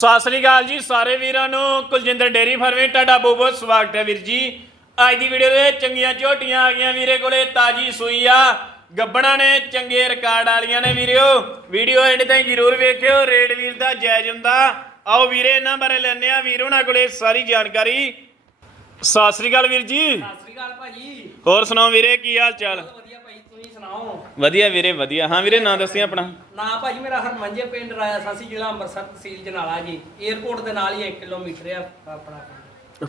ਸਤਿ ਸ੍ਰੀ ਅਕਾਲ ਜੀ ਸਾਰੇ ਵੀਰਾਂ ਨੂੰ। ਕੁਲਜਿੰਦਰ ਡੇਰੀ ਫਾਰਮੇ ਤੁਹਾਡਾ ਬਹੁਤ ਬਹੁਤ ਸਵਾਗਤ ਹੈ ਵੀਰ ਜੀ। ਅੱਜ ਦੀ ਵੀਡੀਓ ਦੇ ਚੰਗੀਆਂ ਝੋਟੀਆਂ ਆ ਗਈਆਂ ਵੀਰੇ ਕੋਲੇ ਤਾਜੀ ਸੂਈ ਆ। ਗੱਬਣਾ ਨੇ ਚੰਗੇ ਰਿਕਾਰਡ ਵਾਲੀਆਂ ਨੇ ਵੀਰਿਓ। ਵੀਡੀਓ ਐਂਡ ਤਾਈਂ ਜਰੂਰ ਵੇਖਿਓ ਰੇਡ ਵੀਰ ਦਾ ਜਾਇਜ਼ ਹੁੰਦਾ। ਆਓ ਵੀਰੇ ਇਹਨਾਂ ਬਾਰੇ ਲੈਣੇ ਆ ਵੀਰ ਉਹਨਾਂ ਕੋਲੇ ਸਾਰੀ ਜਾਣਕਾਰੀ। ਸਤਿ ਸ੍ਰੀ ਅਕਾਲ ਵੀਰ ਜੀ। ਸਤਿ ਸ੍ਰੀ ਅਕਾਲ ਭਾਜੀ। ਹੋਰ ਸੁਣਾਓ ਵੀਰੇ ਕੀ ਹਾਲ ਚਾਲ ਬਹੁਤ ਵਧੀਆ ਭਾਈ ਤੁਸੀਂ ਸੁਣਾਓ? ਵਧੀਆ ਵੀਰੇ ਵਧੀਆ। ਹਾਂ ਵੀਰੇ ਨਾਂ ਦੱਸੀ ਆਪਣਾ। ਨਾ ਭਾਜੀ ਮੇਰਾ ਹਰਮੰਜੇ ਪਿੰਡ ਰਾਇਆ ਸਾਸੀ ਜ਼ਿਲ੍ਹਾ ਅੰਮ੍ਰਿਤਸਰ ਤਹਿਸੀਲ ਜਨਾਲਾ ਜੀ। 에어ਪੋਰਟ ਦੇ ਨਾਲ ਹੀ 1 ਕਿਲੋਮੀਟਰ ਆ ਆਪਣਾ।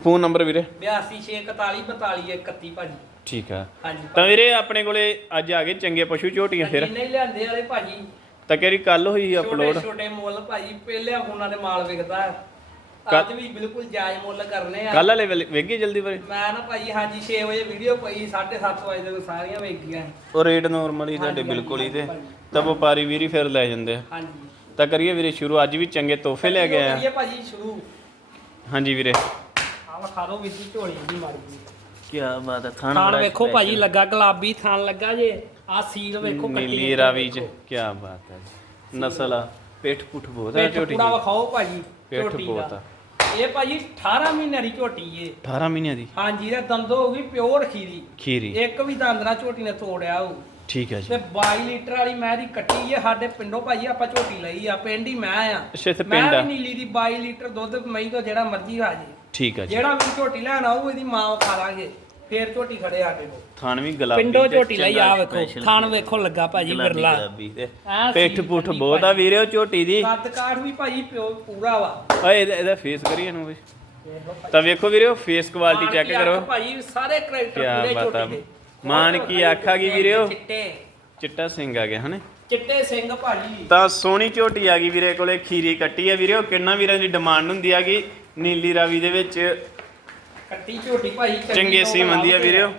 ਫੋਨ ਨੰਬਰ ਵੀਰੇ? 826142 ਭਾਜੀ। ਠੀਕ ਆ। ਹਾਂਜੀ ਤਾਂ ਵੀਰੇ ਆਪਣੇ ਕੋਲੇ ਅੱਜ ਆ ਗਏ ਚੰਗੇ ਪਸ਼ੂ ਝੋਟੀਆਂ ਫਿਰ। ਜਿੰਨੇ ਹੀ ਲਿਆਂਦੇ ਵਾਲੇ ਭਾਜੀ। ਤਾਂ ਕਿਹੜੀ ਕੱਲ ਹੋਈ ਛੋਟੇ ਅਪਲੋਡ ਛੋਟੇ ਮੁੱਲ ਭਾਜੀ ਪਹਿਲੇ ਫੋਨਾਂ ਦੇ ਮਾਲ ਵਿਕਦਾ। ਅੱਜ ਵੀ ਬਿਲਕੁਲ ਜਾਇਜ਼ ਮੁੱਲ ਕਰਨੇ ਆ। ਕੱਲ ਵਾਲੇ ਵੇਗੀ ਜਲਦੀ ਵੀਰੇ ਮੈਂ ਨਾ ਭਾਜੀ ਹਾਂਜੀ 6 ਵਜੇ ਵੀਡੀਓ ਪਈ 7:30 ਵਜੇ ਤੱਕ ਸਾਰੀਆਂ ਵੇਖ ਗਈਆਂ ਉਹ ਰੇਟ ਨਾਰਮਲ ਹੀ ਤੁਹਾਡੇ ਬਿਲਕੁਲ ਹੀ ਤੇ। ਤਾਂ ਵਪਾਰੀ ਵੀਰ ਹੀ ਫਿਰ ਲੈ ਜਾਂਦੇ ਆ। ਹਾਂਜੀ। ਤਾਂ ਕਰੀਏ ਵੀਰੇ ਸ਼ੁਰੂ ਅੱਜ ਵੀ ਚੰਗੇ ਤੋਹਫੇ ਲੈ ਕੇ ਆਏ ਕਰੀਏ ਆ ਭਾਜੀ ਸ਼ੁਰੂ। ਹਾਂਜੀ ਵੀਰੇ। ਆਹ ਖਾ ਲਓ ਵਿੱਚ ਹੀ ਝੋਲੀ ਦੀ ਮਾਰੀ ਜੀ। ਕੀ ਬਾਤ ਹੈ ਥਾਣ ਵੇਖੋ ਭਾਜੀ ਲੱਗਾ ਗੁਲਾਬੀ ਥਾਣ ਲੱਗਾ ਜੇ। ਆ ਸੀਲ ਵੇਖੋ ਕੱਟੀ ਨੀਲੀ ਰਾਵੀ ਚ। ਕੀ ਬਾਤ ਹੈ ਨਸਲ ਆ। ਪਿੱਠ ਪੁੱਠ ਬਹੁਤ ਹੈ ਪੇਟ ਝੋਟੀ ਪੂਰਾ ਦੀ ਵਿਖਾਓ ਭਾਜੀ ਪਿੱਠ ਝੋਟੀ ਬਹੁਤ ਆ। ਇਹ ਭਾਜੀ 18 ਮਹੀਨਿਆਂ ਦੀ ਝੋਟੀ ਏ। 18 ਮਹੀਨਿਆਂ ਦੀ? ਹਾਂਜੀ ਇਹ ਦੰਦੋ ਹੋ ਗਈ ਪਿਓਰ ਖੀਰੀ। ਖੀਰੀ। ਇੱਕ ਵੀ ਦੰਦ ਨਾ ਝੋਟੀ ਨੇ ਤੋੜਿਆ ਹੋ ਠੀਕ ਹੈ ਜੀ। ਤੇ 22 ਲੀਟਰ ਵਾਲੀ ਮੈਂ ਦੀ ਕੱਟੀ ਏ ਸਾਡੇ ਪਿੰਡੋਂ ਭਾਜੀ ਆਪਾਂ ਝੋਟੀ ਲਈ ਆ ਪਿੰਡ ਹੀ ਮੈਂ ਆ। ਅੱਛਾ ਮੈਂ ਪਿੰਡ ਆ। ਵੀ ਨੀਲੀ ਦੀ 22 ਲੀਟਰ ਦੁੱਧ ਮਈ ਤੋਂ ਜਿਹੜਾ ਮਰਜ਼ੀ ਆ ਜੇ ਠੀਕ ਹੈ ਜੀ। ਜਿਹੜਾ ਵੀ ਝੋਟੀ ਲੈਣ ਆਊ ਇਹਦੀ ਮਾਂ ਖਾ ਲਾਂਗੇ। ਫੇਰ ਝੋਟੀ ਖੜੇ ਆ ਕੇ ਕੋਲ ਥਾਣ ਵੀ ਗੁਲਾਬੀ ਪਿੰਡੋਂ ਤੇ ਝੋਟੀ ਲਈ ਆ ਚੰਗਾ ਵੇਖੋ special ਥਾਣ ਵੇਖੋ ਲੱਗਾ ਭਾਜੀ ਗੁਲਾਬੀ ਬਿਰਲਾ। ਗੁਲਾਬੀ ਤੇ ਪਿੱਠ ਬਹੁਤ ਆ ਵੀਰੇ ਉਹ ਝੋਟੀ ਦੀ। ਕੱਦ ਕਾਠ ਵੀ ਭਾਜੀ ਪਿਓ ਪੂਰਾ ਵਾ। ਓਏ ਇਹਦਾ ਇਹਦਾ ਫੇਸ ਕਰੀਏ ਇਹਨੂੰ ਵੀ। ਤਾਂ ਵੇਖੋ ਵੀਰੇ ਉਹ ਫੇਸ ਕੁਆਲਿਟੀ ਮਾਨ ਚੈੱਕ ਕੀ ਕਰੋ। ਅੱਖ ਭਾਜੀ ਸਾਰੇ ਕਰੈਕਟਰ ਕਿਆ ਪੂਰੇ ਬਾਤ। ਆ। ਝੋਟੀ ਦੇ। ਮਾਨ ਕੀ ਆਖਾ ਗਈ ਵੀਰੇ ਉਹ? ਚਿੱਟੇ। ਚਿੱਟਾ ਸਿੰਘ ਆ ਗਿਆ ਹਨੇ? ਚਿੱਟੇ ਸਿੰਘ ਭਾਜੀ। ਤਾਂ ਸੋਹਣੀ ਝੋਟੀ ਆ ਗਈ ਵੀਰੇ ਕੋਲੇ ਖੀਰੀ ਕੱਟੀ ਆ ਵੀਰੇ ਉਹ। ਕਿੰਨਾ ਵੀਰਾਂ ਦੀ ਡਿਮਾਂਡ ਹੁੰਦੀ ਆ ਗਈ। ਨੀਲੀ ਰਾਵੀ ਦੇ ਵਿੱਚ ਕੱਟੀ ਝੋਟੀ ਭਾਜੀ ਚੰਗੀ ਸੀ ਮੰਦੀ ਆ ਲਾਉਂਦੇ ਵੀਰੇ ਉਹ।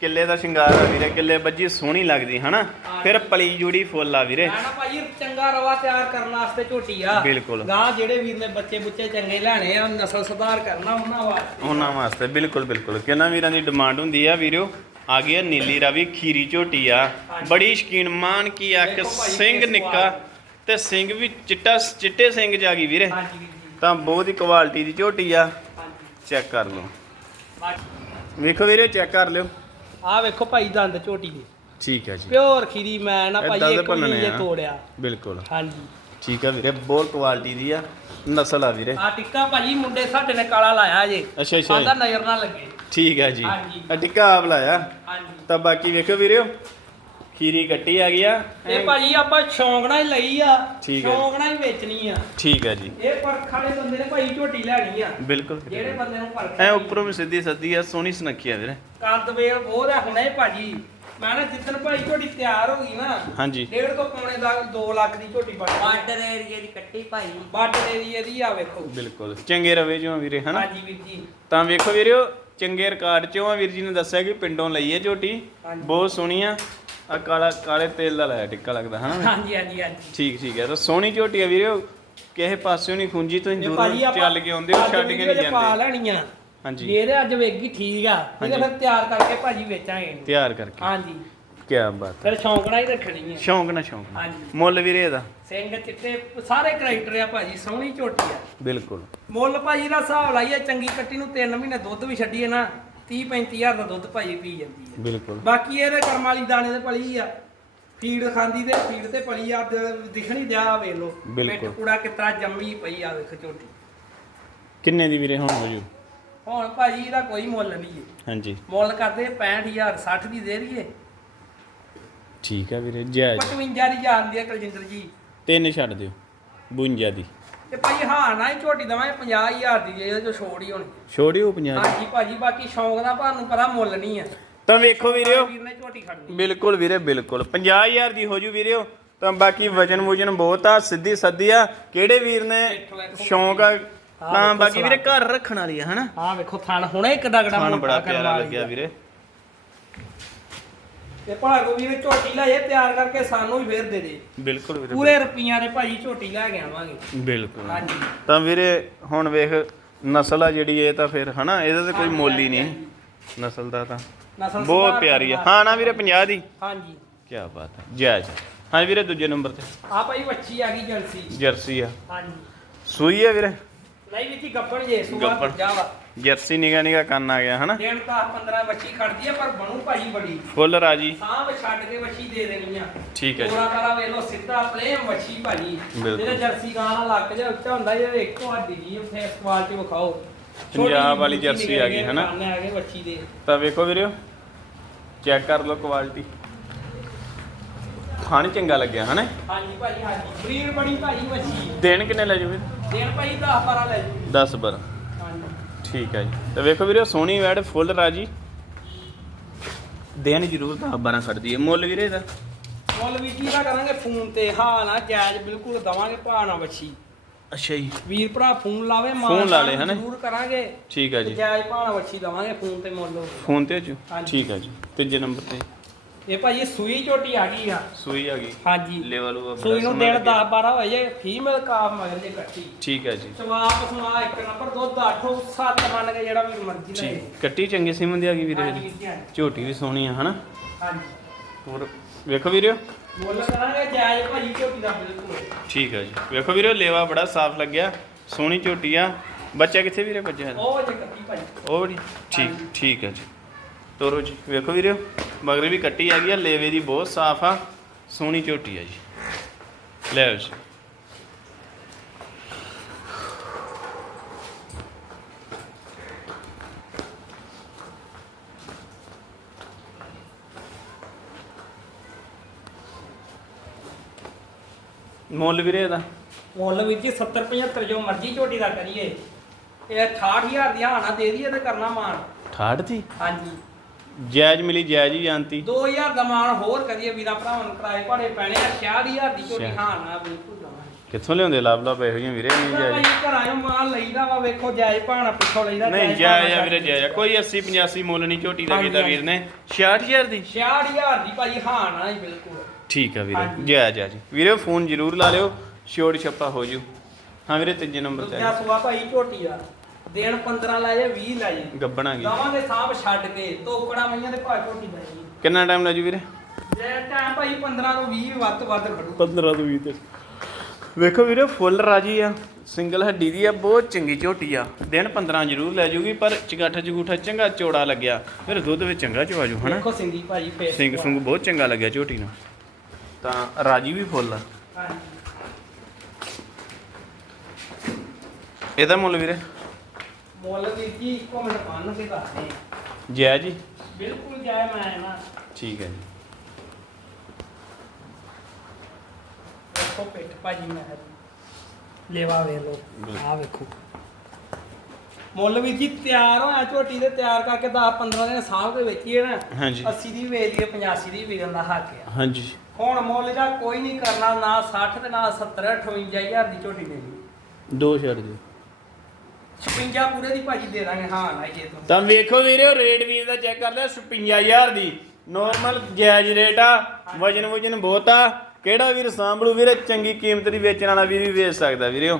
ਕਿੱਲੇ ਦਾ ਸ਼ਿੰਗਾਰ ਆ ਵੀਰੇ ਕਿੱਲੇ ਬੱਜੀ ਸੋਹਣੀ ਲੱਗਦੀ ਹਨਾ? ਫਿਰ ਪਲੀ ਜੂੜੀ ਫੁੱਲ ਆ ਵੀਰੇ। ਨਾ ਭਾਜੀ ਚੰਗਾ ਰਵਾ ਤਿਆਰ ਕਰਨ ਵਾਸਤੇ ਝੋਟੀ ਆ। ਬਿਲਕੁਲ। ਗਾਂ ਜਿਹੜੇ ਵੀਰ ਨੇ ਬੱਚੇ ਬੁੱਚੇ ਚੰਗੇ ਲੈਣੇ ਆ ਨਸਲ ਸੁਧਾਰ ਕਰਨਾ ਉਹਨਾਂ ਵਾਸਤੇ। ਉਹਨਾਂ ਵਾਸਤੇ ਬਿਲਕੁਲ ਬਿਲਕੁਲ। ਕਿੰਨਾ ਵੀਰਾਂ ਦੀ ਡਿਮਾਂਡ ਹੁੰਦੀ ਆ ਵੀਰੋ ਆ ਗਈ ਆ ਨੀਲੀ ਰਾਵੀ ਖੀਰੀ ਝੋਟੀ ਆ। ਬੜੀ ਸ਼ਕੀਨ ਮਾਨ ਕੀ ਦੇਖੋ ਭਾਈ ਸਿੰਘ ਨਿੱਕਾ। ਤੇ ਸਿੰਘ ਵੀ ਚਿੱਟਾ ਚਿੱਟੇ ਸਿੰਘ ਆ ਗਈ ਵੀਰੇ। ਜੀ। ਤਾਂ ਬਹੁਤ ਹੀ ਕੁਆਲਿਟੀ ਦੀ ਝੋਟੀ ਆ। ਚੈੱਕ ਕਰ ਲਓ। ਵੇਖੋ ਵੀਰੇ ਚੈੱਕ ਕਰ ਲਿਓ। ਆ ਵੇਖੋ ਭਾਈ ਦੰਦ ਝੋਟੀ ਦੇ। ਠੀਕ ਹੈ ਜੀ। ਪਿਓਰ ਖੀਰੀ ਮੈਂ ਨਾ ਇਹ ਦੰਦ ਇੱਕ ਵੀ ਆ। ਤੋੜਿਆ। ਬਿਲਕੁਲ। ਹਾਂਜੀ। ਠੀਕ ਆ ਵੀਰੇ ਬਹੁਤ ਕੁਆਲਿਟੀ ਦੀ ਆ। ਨਸਲ ਆ ਵੀਰੇ। ਆ ਟਿੱਕਾ ਭਾਜੀ ਮੁੰਡੇ ਸਾਡੇ ਨੇ ਕਾਲਾ ਲਾਇਆ ਜੇ ਅੱਛਾ ਅੱਛਾ ਆਂਦਾ ਨਜ਼ਰ ਨਾ ਲੱਗੇ। ਠੀਕ ਹੈ ਜੀ। ਹਾਂਜੀ। ਆ ਟਿੱਕਾ ਆਪ ਲਾਇਆ। ਹਾਂਜੀ। ਤਾਂ ਬਾਕੀ ਵੇਖੋ ਵੀਰੇ। ਖੀਰੀ ਕੱਟੀ ਆ ਗਈ ਆ। ਇਹ ਭਾਜੀ ਆਪਾਂ ਸ਼ੌਂਕ ਨਾਲ ਹੀ ਲਈ ਆ। ਠੀਕ ਹੈ। ਸ਼ੌਂਕ ਨਾਲ ਹੀ ਵੇਚਣੀ ਆ। ਠੀਕ ਹੈ ਜੀ। ਇਹ ਪਰਖ ਵਾਲੇ ਬੰਦੇ ਨੇ ਭਾਈ ਝੋਟੀ ਲੈਣੀ ਆ। ਬਿਲਕੁਲ। ਜਿਹੜੇ ਬੰਦੇ ਨੂੰ ਪਰਖ ਐ ਉੱਪਰੋਂ ਵੀ ਸਿੱਧੀ ਸੱਦੀ ਆ ਸੋਹਣੀ ਸੁਨੱਖੀ ਆ ਵੀਰੇ। ਕੱਦ ਵੇਲ ਬਹੁਤ ਆ ਹੁਣੇ ਭਾਜੀ। ਮੈਂ ਨਾ ਜਿੱਦਣ ਭਾਈ ਝੋਟੀ ਤਿਆਰ ਹੋ ਗਈ ਨਾ ਹਾਂਜੀ। ਡੇਢ ਤੋਂ ਪੌਣੇ ਦਾ 2 ਲੱਖ ਦੀ ਝੋਟੀ ਬਣ ਬਾਰਡਰ ਏਰੀਆ ਦੀ ਕੱਟੀ ਭਾਈ। ਬੱਟ ਦੀ ਇਹਦੀ ਆ ਵੇਖੋ। ਬਿਲਕੁਲ। ਚੰਗੇ ਰਵੇ ਜੋ ਵੀਰੇ ਹਨਾ? ਹਾਂਜੀ ਵੀਰ ਜੀ। ਤਾਂ ਵੇਖੋ ਵੀਰਿਓ ਚੰਗੇ ਰਿਕਾਰਡ ਚੋਂ ਆ ਵੀਰ ਜੀ ਨੇ ਦੱਸਿਆ ਕਿ ਪਿੰਡੋਂ ਲਈ ਹੈ ਝੋਟੀ। ਹਾਂਜੀ। ਬਹੁਤ ਸੋਹਣੀ ਆ। ਆ ਕਾਲਾ ਕਾਲੇ ਤੇਲ ਦਾ ਲਾਇਆ ਟਿੱਕਾ ਲੱਗਦਾ ਹਨਾ? ਹਾਂਜੀ ਹਾਂਜੀ ਹਾਂਜੀ। ਠੀਕ ਠੀਕ ਹੈ। ਤਾਂ ਸੋਹਣੀ ਝੋਟੀ ਆ ਵੀਰਿਓ ਕਿਸੇ ਪਾਸਿਓਂ ਨਹੀਂ ਖੁੰਜੀ ਤੁਸੀਂ ਦੂਰੋਂ ਚੱਲ ਕੇ ਆਉਂਦੇ ਹੋ ਛੱਡ ਕੇ ਨਹੀਂ 'ਚ ਪਾ ਜਾਂਦੇ। ਲੈਣੀਆਂ। ਹਾਂਜੀ। ਜੇ ਇਹਦੇ ਅੱਜ ਵੇਗੀ ਠੀਕ ਆ। ਇਹਦੇ। ਫਿਰ ਤਿਆਰ ਕਰਕੇ ਭਾਜੀ ਵੇਚਾਂਗੇ ਇਹਨੂੰ। ਤਿਆਰ ਕਰਕੇ। ਹਾਂਜੀ। ਕੀ ਬਾਤ ਫਿਰ ਸ਼ੌਂਕ ਨਾਲ ਹੀ ਰੱਖਣੀ ਹੈ। ਸ਼ੌਂਕ ਨਾ ਸ਼ੌਂਕ ਨਾਲ। ਹਾਂਜੀ। ਮੁੱਲ ਵੀਰੇ ਇਹਦਾ? ਸਿੰਘ ਚਿੱਟੇ ਸਾਰੇ ਕਰੈਕਟਰ ਆ ਭਾਜੀ ਸੋਹਣੀ ਝੋਟੀ ਆ। ਬਿਲਕੁਲ। ਮੁੱਲ ਭਾਜੀ ਦਾ ਹਿਸਾਬ ਲਾਈਏ ਚੰਗੀ ਕੱਟੀ ਨੂੰ 3 ਮਹੀਨੇ ਦੁੱਧ ਵੀ ਛੱਡੀਏ ਨਾ। 30 35000 ਦਾ ਦੁੱਧ ਭਾਜੀ ਪੀ ਜਾਂਦੀ ਹੈ। ਬਿਲਕੁਲ। ਬਾਕੀ ਇਹਦੇ ਕਰਮ ਵਾਲੀ ਦਾਣੇ ਦੇ ਪਲੀ ਆ। ਫੀਡ ਖਾਂਦੀ ਤੇ ਫੀਡ ਤੇ ਪਲੀ ਆ ਦ- ਦਿਖਣੀ ਦਿਆ ਵੇਖ ਲੋ ਬਿਲਕੁਲ। ਕੂੜਾ ਕਿਤਰਾ ਜੰਮੀ ਪਈ ਆ ਵੇਖ ਝੋਟੀ। ਕਿੰਨੇ ਦੀ ਵੀਰੇ ਹੁਣ ਹੋ ਜੂ ਹੁਣ ਭਾਜੀ ਇਹਦਾ ਕੋਈ ਮੁੱਲ ਨਹੀਂ ਹੈ। ਹਾਂਜੀ। ਮੁੱਲ ਕਰਦੇ 65000 60 ਦੀ ਦੇ ਰਹੀਏ ਠੀਕ ਹੈ ਵੀਰੇ ਜਾਇਜ਼। 55 ਦੀ ਜਾਂਦੀ ਹੈ ਕੁਲਜਿੰਦਰ ਜੀ। ਤਿੰਨ ਛੱਡ ਦਿਓ 52 ਦੀ। ਤੇ ਭਾਈ ਹਾਂ ਨਾ ਹੀ ਝੋਟੀ ਦਵਾਂਗੇ 50000 ਦੀ ਇਹਦੇ ਚੋਂ ਛੋੜ ਹੀ ਹੋਣੀ। ਛੋੜੀ ਉਹ 50 ਦੀ। ਹਾਂਜੀ ਭਾਜੀ ਬਾਕੀ ਸ਼ੌਂਕ ਦਾ ਤੁਹਾਨੂੰ ਪਤਾ ਮੁੱਲ ਨਹੀਂ ਆ। ਤਾਂ ਵੇਖੋ ਵੀਰਿਓ। ਵੀਰ ਨੇ ਝੋਟੀ ਖੜਨੀ ਬਿਲਕੁਲ ਵੀਰੇ ਬਿਲਕੁਲ। 50000 ਦੀ ਹੋ ਜੂ ਵੀਰਿਓ। ਤਾਂ ਬਾਕੀ ਵਜਨ ਵੁਜਨ ਬਹੁਤ ਆ ਸਿੱਧੀ ਸੱਦੀ ਆ। ਕਿਹੜੇ ਵੀਰ ਨੇ ਸ਼ੌਂਕ ਆ? ਤਾਂ ਬਾਕੀ ਵੀਰੇ ਘਰ ਰੱਖਣ ਵਾਲੀ ਆ ਹਨਾ? ਹਾਂ ਵੇਖੋ ਥਣ ਹੁਣੇ ਇੱਕ ਦਗੜਾ ਮੋਟਾ ਬੜਾ ਕਰਨ ਪਿਆਰਾ ਵਾਲੀ ਲੱਗਿਆ। ਵੀਰੇ। ਤੇ ਭਲਾ ਕੋ ਵੀਰ ਝੋਟੀ ਲਾਏ ਤਿਆਰ ਕਰਕੇ ਸਾਨੂੰ ਵੀ ਫੇਰ ਦੇ ਦੇ। ਬਿਲਕੁਲ ਵੀਰੇ ਪੂਰੇ ਰੁਪਈਆਂ ਦੇ ਭਾਜੀ ਝੋਟੀ ਲੈ ਕੇ ਆਵਾਂਗੇ। ਬਿਲਕੁਲ। ਹਾਂਜੀ। ਤਾਂ ਵੀਰੇ ਹੁਣ ਵੇਖ ਨਸਲ ਆ ਜਿਹੜੀ ਇਹ ਤਾਂ ਫਿਰ ਹਨਾ ਇਹਦਾ ਤਾਂ ਕੋਈ ਮੁੱਲ ਹੀ ਨਹੀਂ। ਨਸਲ ਦਾ ਤਾਂ। ਨਸਲ ਬਹੁਤ ਸੁਧਾਰ ਪਿਆਰੀ ਆ। ਕਰਨਾ। ਹਾਂ ਨਾ ਵੀਰੇ 50 ਦੀ। ਹਾਂਜੀ। ਕੀ ਬਾਤ ਹੈ। ਜਾਇਜ਼ ਹਾਂ ਵੀਰੇ ਦੂਜੇ ਨੰਬਰ ਤੇ। ਆ ਭਾਈ ਬੱਚੀ ਆ ਗਈ ਜਲਸੀ ਜਰਸੀ ਆ। ਹਾਂਜੀ। ਸੂਈ ਹੈ ਵੀਰੇ? ਨਹੀਂ ਵੀ ਜੀ ਗੱਪਣ ਜੇ ਸੁਬਾ ਗੱਭਣ। ਜਾ ਵਾ। ਜਰਸੀ ਨਿਗਾ ਨਿਗਾ ਕੰਨ ਆ ਗਿਆ ਹਨਾ? ਦਿਨ ਤਾਂ 15 ਬੱਚੀ ਖੜਦੀ ਆ ਪਰ ਬਣੂ ਭਾਜੀ ਬੜੀ। ਫੁੱਲ ਰਾਜੀ। ਸਾਂਭ ਛੱਡ ਕੇ ਬੱਚੀ ਦੇ ਦੇਣੀ ਆ। ਠੀਕ ਹੈ ਜੀ। ਪੂਰਾ ਕਰਾ ਵੇ ਲੋ ਸਿੱਧਾ ਪਲੇਨ ਬੱਚੀ ਭਾਜੀ ਬਿਲਕੁਲ। ਜਿਹੜੇ ਜਰਸੀ ਗਾਂ ਨਾਲ ਲੱਕ ਜਿਹਾ ਉੱਚਾ ਹੁੰਦਾ ਇਹ ਵੇਖੋ ਹੱਡੀ ਜੀ ਉੱਥੇ ਕੁਆਲਿਟੀ ਵਿਖਾਓ। ਪੰਜਾਬ ਵਾਲੀ ਛੋਟੀ ਜਰਸੀ ਆ ਗਈ, ਹਨਾ? ਕੰਨ ਆ ਗਏ ਬੱਚੀ ਦੇ। ਤਾਂ ਵੇਖੋ ਵੀਰਿਓ ਚੈੱਕ ਕਰ ਲਓ ਕੁਆਲਿਟੀ ਖਾਣ ਚੰਗਾ ਲੱਗਿਆ ਹਨਾ? ਹਾਂਜੀ ਭਾਜੀ ਹਾਂਜੀ। ਬਰੀਡ ਬੜੀ ਭਾਜੀ ਬੱਚੀ ਦੇਣ ਕਿੰਨੇ ਲੈ ਜੂ ਵੀਰ ਦਿਨ ਭਾਜੀ 10 12 ਲੈ ਜੂਗੀ 10 ਬਰ। ਹਾਂਜੀ ਠੀਕ ਹੈ ਜੀ। ਤਾਂ ਵੇਖੋ ਵੀਰੇ ਸੋਹਣੀ ਵੈੜ ਫੁੱਲ ਰਾਜੀ। ਦੇਣ ਜ਼ਰੂਰ ਤਾਂ 12 ਖੜਦੀ ਹੈ। ਮੁੱਲ ਵੀਰੇ ਇਹਦਾ? ਮੁੱਲ ਵੀ ਕੀ ਦਾ ਕਰਾਂਗੇ? ਫੋਨ ਤੇ ਹਾਂ ਨਾ ਜਾਇਜ਼ ਬਿਲਕੁਲ ਦਵਾਂਗੇ ਭਾਣਾ ਬੱਚੀ ਅੱਛਾ ਜੀ। ਵੀਰ ਭਰਾ ਫੋਨ ਲਾਵੇ ਫੋਨ ਲਾ ਲਏ, ਹਨਾ? ਜ਼ਰੂਰ ਕਰਾਂਗੇ। ਠੀਕ ਹੈ ਜੀ। ਜਾਇਜ਼ ਭਾਣਾ ਬੱਚੀ ਦਵਾਂਗੇ ਫੋਨ ਤੇ ਮੁੱਲ। ਫੋਨ ਤੇ ਜੂ। ਠੀਕ ਹੈ ਜੀ। ਤੀਜੇ ਨੰਬਰ ਤੇ। ਇਹ ਭਾਜੀ ਸੂਈ ਝੋਟੀ ਆ ਗਈ ਆ। ਸੂਈ ਆ ਗਈ। ਹਾਂਜੀ। ਲੈਵਲ ਉਹ ਸੂਈ ਨੂੰ ਦਿਨ ਲੱਗਿਆ। 10 12 ਵਜੇ ਫੀਮੇਲ ਕਾਫ ਮਗਰ ਜੇ ਕੱਟੀ। ਠੀਕ ਹੈ ਜੀ। ਸਵਾਪ ਸੁਣਾ ਇੱਕ ਨੰਬਰ ਦੁੱਧ 8 7 ਮੰਨ ਕੇ ਜਿਹੜਾ ਵੀ ਮਰਜ਼ੀ ਲੈ ਕੱਟੀ ਚੰਗੀ ਸਿਮਨ ਦੀ ਆ ਗਈ ਵੀਰੇ। ਵੀਰ ਜੀ। ਝੋਟੀ ਵੀ ਸੋਹਣੀ ਆ ਹਨਾ? ਹਾਂਜੀ। ਹੋਰ ਵੇਖੋ ਵੀਰਿਓ। ਮੁੱਲ ਕਰਾਂਗੇ ਜਾਇਜ਼ ਭਾਜੀ ਝੋਟੀ ਦਾ ਬਿਲਕੁਲ। ਠੀਕ ਹੈ ਜੀ। ਵੇਖੋ ਵੀਰੇ ਲੇਵਾ ਬੜਾ ਸਾਫ਼ ਲੱਗਿਆ। ਸੋਹਣੀ ਝੋਟੀ ਆ। ਬੱਚਾ ਕਿੱਥੇ ਵੀਰੇ ਇਹਦਾ? ਉਹ ਜੇ ਕੱਟੀ ਭਾਜੀ। ਉਹ ਜੀ ਠੀਕ। ਠੀਕ ਹੈ ਜੀ। ਤੋਰੋ ਜੀ। ਵੇਖੋ ਵੀਰੇ ਮਗਰ ਵੀ ਕੱਟੀ ਆ ਗਈ ਆ ਲੇਵੇ ਦੀ ਬਹੁਤ ਸਾਫ਼ ਆ ਸੋਹਣੀ ਝੋਟੀ ਆ ਜੀ। ਲੈ ਜੀ। ਮੁੱਲ ਵੀਰੇ ਇਹਦਾ? ਮੁੱਲ ਵੀਰ ਜੀ 70 75 ਜੋ ਮਰਜ਼ੀ ਝੋਟੀ ਦਾ ਕਰੀਏ। ਇਹ 68000 ਦੀ ਹਾਨਾ ਦੇ ਦਈਏ ਤੇ ਕਰਨਾ ਮਾਨ 68 ਦੀ? ਹਾਂਜੀ। ਜਾਇਜ਼ ਮਿਲੀ ਜਾਇਜ਼ ਹੀ ਜਾਣਤੀ। 2000 ਦਾ ਮਾਨ ਹੋਰ ਕਰੀਏ ਵੀਰਾਂ ਭਰਾਵਾਂ ਨੂੰ ਕਿਰਾਏ ਭਾੜੇ ਪੈਣੇ ਆ 66000 ਦੀ ਝੋਟੀ ਅੱਛਾ। ਹਾਨਾ ਬਿਲਕੁਲ ਦਵਾਂਗੇ ਕਿੱਥੋਂ ਲਿਆਉਂਦੇ ਲੱਭ ਲੱਭ ਇਹੋ ਜਿਹੀਆਂ ਵੀਰੇ ਨਹੀਂ ਜਾਇਜ਼। ਘਰਾਂ ਮਾਲ ਲਈਦਾ ਵਾ ਵੇਖੋ ਜਾਇਜ਼ ਭਾਣਾ ਪਿੱਛੋਂ ਲਈਦਾ ਨਹੀਂ ਜਾਇਜ਼ ਆ ਵੀਰੇ ਜਾਇਜ਼ ਆ। ਕੋਈ 80 85 ਮੁੱਲ ਨਹੀਂ ਝੋਟੀ ਦਾ ਕੀਤਾ ਵੀਰ ਨੇ। 66000 ਦੀ? 66000 ਦੀ ਭਾਜੀ ਹਾਨਾ ਹੀ ਬਿਲਕੁਲ। ਠੀਕ ਆ ਵੀਰੇ ਹਾਂਜੀ। ਜਾਇਜ਼ ਆ ਜੀ। ਵੀਰੇ ਫੋਨ ਜ਼ਰੂਰ ਲਾ ਲਿਓ ਛੋੜ ਛੱਪਾ ਹੋ ਜੂ। ਹਾਂ ਵੀਰੇ ਤੀਜੇ ਨੰਬਰ ਤੇ ਦੂਜਾ ਸੁਆ ਭਾਈ ਝੋਟੀ ਆ ਦਿਨ 15 ਲੈ ਜੇ 20 ਲੈ ਜੇ ਗੱਬਣਾ ਗਈ। ਦਵਾਂਗੇ ਸਾਹਬ ਛੱਡ ਕੇ ਤੋਕੜਾ ਮਈਆਂ ਦੇ ਭਾਅ ਝੋਟੀ ਦਾ ਜੀ ਕਿੰਨਾ ਟਾਈਮ ਲੱਜੂ ਵੀਰੇ? ਜੇ ਟਾਈਮ ਭਾਈ 15 ਤੋਂ 20 ਵੱਧ ਤੋਂ ਵੱਧ ਖੜੂ 15 ਤੋਂ 20 ਤੇ। ਵੇਖੋ ਵੀਰੇ ਫੁੱਲ ਰਾਜੀ ਆ ਸਿੰਗਲ ਹੱਡੀ ਦੀ ਆ ਬਹੁਤ ਚੰਗੀ ਝੋਟੀ ਆ। ਦਿਨ 15 ਜ਼ਰੂਰ ਲੈ ਜੂਗੀ ਪਰ ਚਗਾਠਾ ਚਗੂਠਾ ਚੰਗਾ ਚੌੜਾ ਲੱਗਿਆ। ਫਿਰ ਦੁੱਧ ਵਿੱਚ ਚੰਗਾ ਚਵਾ ਜੂ ਹਨਾ? ਦੇਖੋ ਸਿੰਗੀ ਭਾਜੀ ਫੇਸ ਸਿੰਘ ਸੁੰਗ ਬਹੁਤ ਚੰਗਾ ਲੱਗਿਆ ਝੋਟੀ ਨੂੰ। ਤਾਂ ਰਾਜੀ ਵੀ ਫੁੱਲ ਆ। ਹਾਂਜੀ। ਇਹਦਾ ਮੁੱਲ ਵੀਰੇ? ਮੁੱਲ ਵੀਰ ਜੀ ਇੱਕੋ ਮਿੰਟ ਬੰਨ ਕੇ ਦੱਸਦੇ ਆ। ਜੈ ਜੀ। ਬਿਲਕੁਲ ਜਾਇ ਮੈਂ ਨਾ। ਠੀਕ ਹੈ ਜੀ। ਦੇਖੋ ਪਿੱਠ ਭਾਜੀ ਮੈਂ ਲੈਵਾ ਵੇ ਲੋ ਬਿਲਕੁਲ। ਆ ਵੇਖੋ। ਮੁੱਲ ਵੀਰ ਜੀ ਤਿਆਰ ਹੋਇਆ ਝੋਟੀ ਦੇ ਤਿਆਰ ਕਰਕੇ 10 15 ਦਿਨ ਸਾਂਭ ਕੇ ਵੇਚੀਏ ਨਾ। ਹਾਂਜੀ। 80 ਦੀ ਵੇਚ ਲਈਏ 85 ਦੀ ਵਿਕਣ ਦਾ ਹੱਕ ਆ। ਹਾਂਜੀ। ਹੁਣ ਮੁੱਲ ਦਾ ਕੋਈ ਨਹੀਂ ਕਰਨਾ ਨਾ 60 ਤੇ ਨਾ 70 58000 ਦੀ ਝੋਟੀ ਦੇ ਦੋ ਛੱਡ ਦਿਓ 56 ਪੂਰੇ ਦੀ ਭਾਜੀ ਦੇ ਦਾਂਗੇ ਹਾਂ ਨਾ ਜੇ ਤੋਂ। ਤਾਂ ਵੇਖੋ ਵੀਰੇ ਉਹ ਰੇਟ ਵੀਰ ਦਾ ਚੈੱਕ ਕਰ ਲਿਆ 55000 ਦੀ। ਨੋਰਮਲ ਜਾਇਜ਼ ਰੇਟ ਆ ਵਜਨ ਵਜਨ ਬਹੁਤ ਆ। ਕਿਹੜਾ ਵੀਰ ਸਾਂਭਲੂ ਵੀਰੇ ਚੰਗੀ ਕੀਮਤ ਦੀ ਵੇਚਣ ਵਾਲਾ ਵੀਰ ਵੀ ਵੇਚ ਸਕਦਾ ਵੀਰੇ ਉਹ।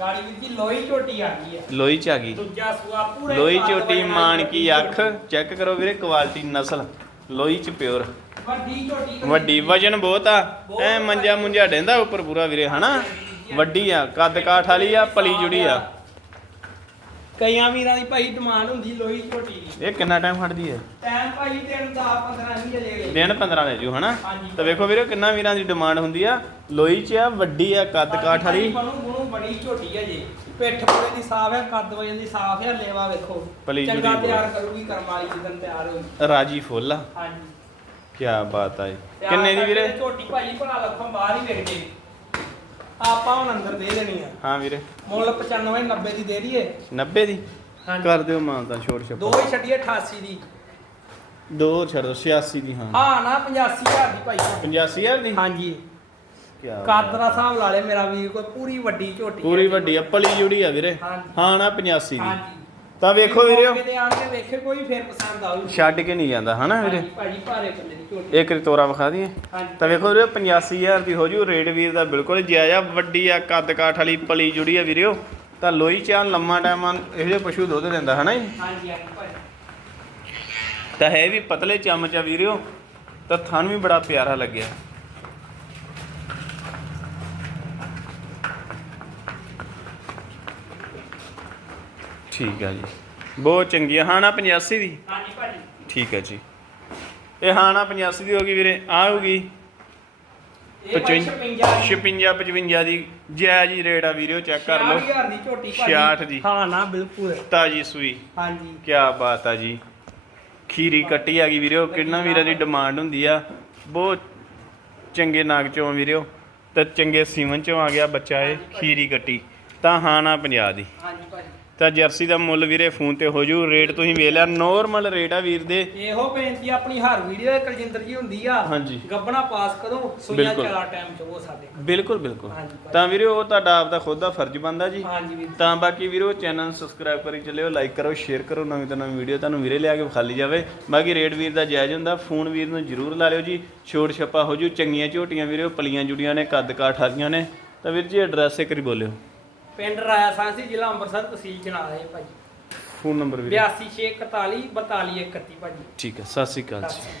ਗਾੜੀ ਵੀਰ ਜੀ ਲੋਈ ਝੋਟੀ ਆ ਗਈ ਆ। ਲੋਈ ਚ ਆ ਗਈ। ਦੂਜਾ ਸੂਆ ਪੂਰੇ ਲੋਈ ਝੋਟੀ ਮਾਨ ਕੀ ਅੱਖ। ਚੈੱਕ ਕਰੋ ਵੀਰੇ ਕੁਆਲਿਟੀ ਨਸਲ। ਲੋਈ ਚ ਪਿਓਰ ਵੱਡੀ ਝੋਟੀ ਵੱਡੀ ਵਜਨ ਬਹੁਤ ਆ। ਐ ਮੰਜਾ ਮੁੰਜਾ ਡੈਂਦਾ ਉੱਪਰ ਪੂਰਾ ਵੀਰੇ ਹਨਾ? ਵੱਡੀ ਆ ਕੱਦ ਕਾਠ ਵਾਲੀ ਆ ਪਲੀ ਜੁੜੀ ਆ। ਕਈਆਂ ਵੀਰਾਂ ਦੀ ਭਾਈ ਡਿਮਾਂਡ ਹੁੰਦੀ ਲੋਈ ਝੋਟੀ ਦੀ। ਇਹ ਕਿੰਨਾ ਟਾਈਮ ਖੜਦੀ ਹੈ? ਟਾਈਮ ਭਾਈ ਦਿਨ ਦਾ 15 ਨਹੀਂ ਲੈ ਦਿਨ 15 ਲੈ ਜੂ ਹਨਾ? ਹਾਂਜੀ। ਤਾਂ ਵੇਖੋ ਵੀਰੇ ਕਿੰਨਾ ਵੀਰਾਂ ਦੀ ਡਿਮਾਂਡ ਹੁੰਦੀ ਆ। ਲੋਈ ਚ ਆ ਵੱਡੀ ਆ ਕੱਦ ਕਾਠ ਵਾਲੀ। ਬਣੂ ਬਣੂ ਬੜੀ ਝੋਟੀ ਹੈ ਜੀ। ਪਿੱਠ ਪੂਰੇ ਦੀ ਸਾਫ਼ ਹੈ ਕੱਦ ਵਜਨ ਦੀ ਸਾਫ਼ ਹੈ ਲੇਵਾ ਵੇਖੋ। ਪਲੀ ਜੁੜੀ ਚੰਗਾ। ਤਿਆਰ ਕਰੂਗੀ ਕਰਮ ਵਾਲੀ ਤਿਆਰ ਹੋਈ। ਰਾਜੀ ਫੁੱਲ ਆ। ਹਾਂਜੀ। ਕੀ ਬਾਤ ਆ ਜੀ। ਤਿਆਰ ਕਿੰਨੇ ਦੀ ਕਰਕੇ ਵੀਰੇ? ਝੋਟੀ ਭਾਈ ਭਰਾ ਲੱਖੋਂ ਬਾਹਰ ਹੀ ਜੇ ਆਪਾਂ ਹੁਣ ਅੰਦਰ ਦੇ ਦੇਣੀ ਆ। ਹਾਂ ਵੀਰੇ। ਮੁੱਲ 95 90 ਦੀ ਦੇ ਦਈਏ। 90 ਦੀ? ਹਾਂਜੀ। ਕਰ ਦਿਓ ਮਾਂ ਤਾਂ ਛੋੜ ਦੋ ਛੱਪਾ ਹੀ ਛੱਡੀਏ 88 ਦੀ। ਦੋ ਛੱਡ ਦਿਓ 86 ਦੀ ਹਾਂ। ਹਾਂ ਨਾ 85000 ਦੀ ਭਾਈ 85000 ਦੀ? ਹਾਂਜੀ। ਕੀ ਕੱਦ ਦਾ ਹਿਸਾਬ ਲਾ ਲੈ ਮੇਰਾ ਵੀਰ ਕੋਈ ਪੂਰੀ ਵੱਡੀ ਝੋਟੀ ਪੂਰੀ। ਵੱਡੀ ਆ ਪਲੀ ਜੁੜੀ ਆ ਵੀਰੇ। ਹਾਂਜੀ। ਹਾਂ ਨਾ 85 ਦੀ। ਹਾਂਜੀ। ਤਾਂ ਵੇਖੋ ਵੀਰੇ। ਮੌਕੇ ਤੇ ਆਣ ਕੇ ਵੇਖੇ ਕੋਈ ਫੇਰ ਪਸੰਦ ਆਊ। ਛੱਡ ਕੇ ਨਹੀਂ ਜਾਂਦਾ ਹਨਾ ਵੀਰੇ? ਹਾਂਜੀ, ਭਾਜੀ ਭਾਰੇ ਪੱਲੇ ਦੀ ਝੋਟੀ ਇੱਕ ਤੋਰਾ ਵਿਖਾ ਦਈਏ। ਹਾਂਜੀ। ਤਾਂ ਵੇਖੋ ਵੀਰੇ 85000 ਦੀ ਹੋ ਜੂ ਰੇਟ ਵੀਰ ਦਾ ਬਿਲਕੁਲ ਜਾਇਜ਼। ਆ ਵੱਡੀ ਆ ਕੱਦ ਕਾਠ ਵਾਲੀ ਪਲੀ ਜੁੜੀ ਆ ਵੀਰਿਓ। ਤਾਂ ਲੋਈ ਚਾਂ ਲੰਮਾ ਟਾਈਮ ਇਹੋ ਜਿਹੇ ਪਸ਼ੂ ਦੁੱਧ ਦਿੰਦਾ ਹਨਾ ਜੀ? ਹਾਂਜੀ ਹਾਂਜੀ ਭਾਜੀ। ਤਾਂ ਹੈ ਵੀ ਪਤਲੇ ਚਮਚ ਆ ਵੀਰਿਓ। ਤਾਂ ਥਣ ਵੀ ਬੜਾ ਪਿਆਰਾ ਲੱਗਿਆ। ਠੀਕ ਆ ਜੀ। ਬਹੁਤ ਚੰਗੀ ਆ ਹਾਣਾ 85 ਦੀ? ਹਾਂਜੀ ਭਾਜੀ। ਠੀਕ ਹੈ ਜੀ। ਇਹ ਹਾਣਾ 85 ਦੀ ਹੋ ਗਈ ਵੀਰੇ। ਆ ਹੋਗੀ ਇਹ ਭਾਈ 56 56 55 ਦੀ। ਜਾਇਜ਼ ਹੀ ਰੇਟ ਆ ਵੀਰੇ ਚੈੱਕ ਕਰ ਲਓ। 66000 ਦੀ ਝੋਟੀ 66 ਦੀ। ਹਾਂ ਨਾ ਬਿਲਕੁਲ। ਤਾਜੀ ਸੂਈ। ਹਾਂਜੀ। ਕੀ ਬਾਤ ਆ ਜੀ। ਖੀਰੀ ਕੱਟੀ ਆ ਗਈ ਵੀਰੇ ਕਿੰਨਾ ਵੀਰਾਂ ਦੀ ਡਿਮਾਂਡ ਹੁੰਦੀ ਆ। ਬਹੁਤ ਚੰਗੇ ਨਾਗ ਚੋਂ ਵੀਰੇ ਤੇ ਚੰਗੇ ਸੀਮਨ ਚੋਂ ਆ ਗਿਆ ਬੱਚਾ ਇਹ ਖੀਰੀ ਕੱਟੀ। ਤਾਂ ਹਾਣਾ 50 ਦੀ। ਹਾਂਜੀ ਭਾਜੀ। ਤਾਂ ਜਰਸੀ ਦਾ ਮੁੱਲ ਵੀਰੇ ਫੋਨ ਤੇ ਹੋ ਜੂ ਰੇਟ ਤੁਸੀਂ ਵੇਖ ਲਿਆ ਨੋਰਮਲ ਰੇਟ ਆ ਵੀਰ ਦੇ। ਇਹੋ ਬੇਨਤੀ ਆਪਣੀ ਹਰ ਵੀਡੀਓ ਕਲਜਿੰਦਰ ਜੀ ਹੁੰਦੀ ਆ। ਹਾਂਜੀ। ਗੱਬਣਾ ਪਾਸ ਕਰੋ ਸੁਈਆਂ ਬਿਲਕੁਲ। ਚਲਾ ਟਾਈਮ ਚ ਉਹ ਸਾਡੇ ਕੋਲ। ਬਿਲਕੁਲ ਬਿਲਕੁਲ। ਹਾਂਜੀ। ਤਾਂ ਵੀਰੇ ਉਹ ਤੁਹਾਡਾ ਆਪਦਾ ਖੁਦ ਦਾ ਫਰਜ਼ ਬੰਦਾ ਜੀ। ਹਾਂਜੀ ਵੀਰ। ਤਾਂ ਬਾਕੀ ਵੀਰੋ ਚੈਨਲ ਸਬਸਕ੍ਰਾਈਬ ਕਰੀ ਚੱਲਿਓ ਲਾਈਕ ਕਰੋ ਸ਼ੇਅਰ ਕਰੋ ਨਵੀਂ ਤੋਂ ਨਵੀਂ ਵੀਡੀਓ ਤੁਹਾਨੂੰ ਵੀਰੇ ਲਿਆ ਕੇ ਵਿਖਾਲੀ ਜਾਵੇ। ਬਾਕੀ ਰੇਟ ਵੀਰ ਦਾ ਜਾਇਜ਼ ਹੁੰਦਾ ਫੋਨ ਵੀਰ ਨੂੰ ਜ਼ਰੂਰ ਲਾ ਲਿਓ ਜੀ। ਛੋਟ ਛੱਪਾ ਹੋ ਜੂ ਚੰਗੀਆਂ ਝੋਟੀਆਂ ਵੀਰੇ ਪਲੀਆਂ ਜੁੜੀਆਂ ਨੇ ਕੱਦ ਕਾਠ ਵਾਲੀਆਂ ਨੇ। ਤਾਂ ਵੀਰ ਜੀ ਐਡਰੈਸ ਇੱਕ ਵਾਰੀ ਬੋਲਿਓ। ਪਿੰਡ ਰਾਇਆ ਸਾਂਸੀ ਜ਼ਿਲ੍ਹਾ ਅੰਮ੍ਰਿਤਸਰ ਤਹਿਸੀਲ ਜਨਾਲਾ ਹੈ ਭਾਜੀ। ਫੋਨ ਨੰਬਰ ਵੀਰੇ। 82 641 42 31 ਭਾਜੀ। ਠੀਕ ਹੈ ਸਤਿ ਸ਼੍ਰੀ ਅਕਾਲ ਜੀ।